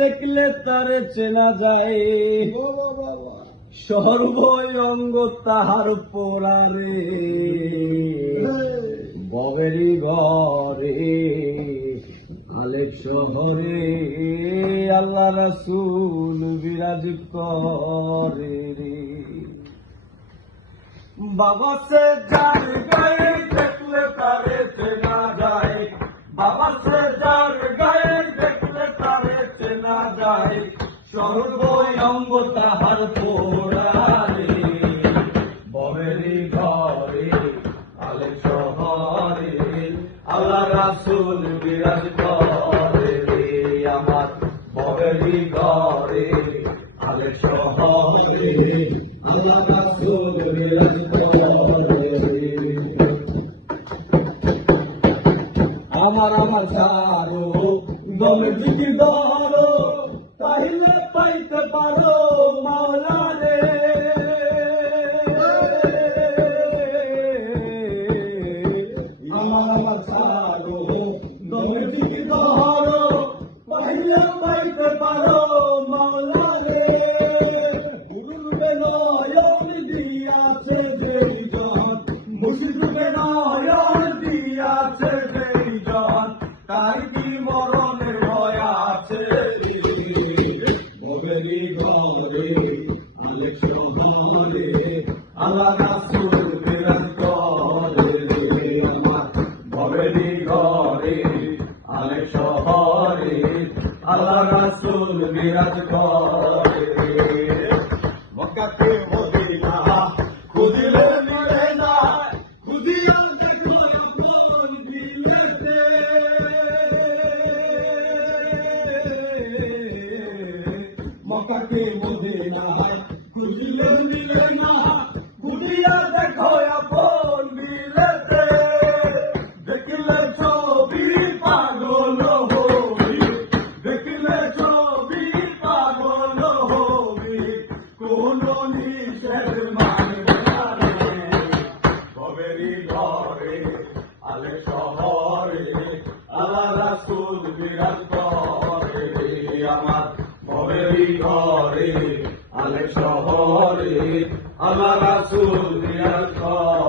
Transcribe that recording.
দেখলে তারে চেনা যায়, সর্বঙ্গ তাহার পোড়ারে, ববেরি ঘরে আলেক শহরে আল্লাহ রাসূল বিরাজ করে রে। বাবা সে যার গায়ে দেখলে তারে চেনা যায়, বাবা সে যার গায়ে দেখলে তারে চেনা যায়, সর্বঙ্গ তাহার পোড়ারে, ববেরি ঘরে আলেক শহরে আল্লাহ রাসূল বিরাজ করে রে। আমার ববেরি ঘরে আলেক শহরে আল্লাহ রাসূল বিরাজ করে রে। আমার ছাড়ো দমে জিকির ধরো, তাইলে পাইতে পারো মাওলা রে। আমার ছাড়ো দমে জিকির ধরো, তাইলে পাইতে পারো মাওলা রে। গুরুবে নয়ন দিয়াছে যেই জন, মুর্শিদে নয়ন দিয়াছে যেই জন, তাই কি মরণের ভয় আছে? ববেরি ঘরে আলেক শহরে আল্লাহ রাসূল বিরাজ করে রে। আমার ববেরি ঘরে আলেক শহরে আল্লাহ রাসূল বিরাজ করে রে। মক্কাকে মদিনা খুঁজিলে মিলে না, খুঁজিয়া দেখো আপন দিলেতে। মক্কাকে মদিনা খুঁজিলে মিলে না, খুঁজিয়া দেখো আপন দিলেতে। দেখলে ছবি পাগল হবি, দেখলে ছবি পাগল হবি, কোন নিষেধ মানবে না রে। ববেরি ঘরে আলেক শহরে আল্লাহ রাসূল বিরাজ করে রে। আমার ববেরি ঘরে আলেক শহরে আল্লাহ রাসূল বিরাজ করে।